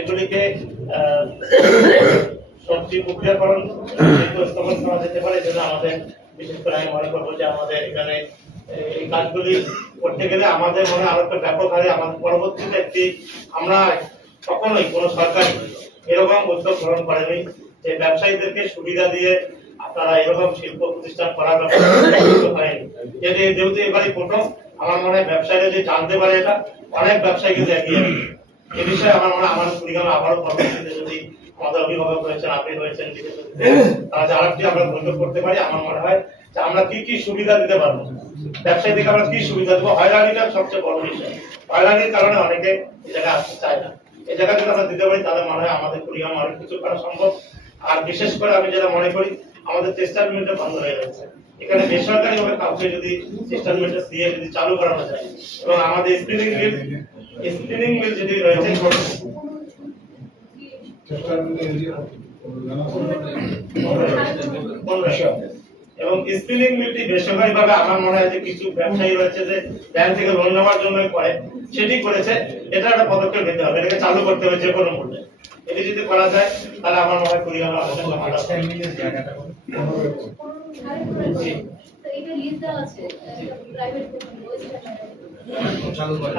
এগুলিকে সবজি প্রক্রিয়াকরণ স্থাপন করা যেতে পারে। যেন আমাদের বিশেষ করে আমি মনে করবো যে আমাদের এখানে এই কাজগুলি করতে গেলে আমাদের মনে আরো একটা ব্যাপক হারে আমাদের পরবর্তীতে একটি আমরা কখনোই কোনো সরকার এরকম উদ্যোগ গ্রহণ করেনি যে ব্যবসায়ীদেরকে সুবিধা দিয়ে আপনারা এরকম শিল্প প্রতিষ্ঠান করার ব্যাপারে হয়নি। যেহেতু এবারে প্রথম আমার মনে হয় ব্যবসায়ীরা যে জানতে পারে এটা অনেক ব্যবসায়ী কিন্তু এগিয়ে এ বিষয়ে আমার মনে হয় আমাদের কুড়িগ্রামে আবারও পরবর্তীতে যদি আমাদের অভিভাবক রয়েছেন, আপনি রয়েছেন, তারা যে আরেকটি আমরা বৈঠক করতে পারি। আমার মনে হয় যে আমরা কি কি সুবিধা দিতে পারবো ব্যবসায়ীদেরকে, আমরা কি সুবিধা দেবো। হয়রানিটা সবচেয়ে বড় বিষয়। হয়রানির কারণে অনেকে এই জায়গায় আসতে চায় না। এই জায়গা যদি আমরা দিতে পারি তাহলে মনে হয় আমাদের কুড়িগ্রামে অনেক কিছু করা সম্ভব। আর বিশেষ করে আমি যেটা মনে করি আমাদের টেক্সটাইল মিলটা বন্ধ হয়ে যাচ্ছে। এখানে বেসরকারি ভাবে কাউকে যদি টেক্সটাইল মিলটা দিয়ে যদি চালু করানো যায় এবং আমাদের স্পিনিং মিল যদি রয়েছে এবং স্পিনিং মিলটি বেসরকারি ভাবে আমার মনে হয় যে কিছু ব্যবসায়ী রয়েছে যে ব্যাংক থেকে লোন নেওয়ার জন্য করে সেটি করেছে। এটা একটা পদক্ষেপ নিতে হবে, এটাকে চালু করতে হবে যে কোনো মূল্যে। এটি যদি করা যায় তাহলে আমার মনে হয় কুড়িগ্রামে চালু করে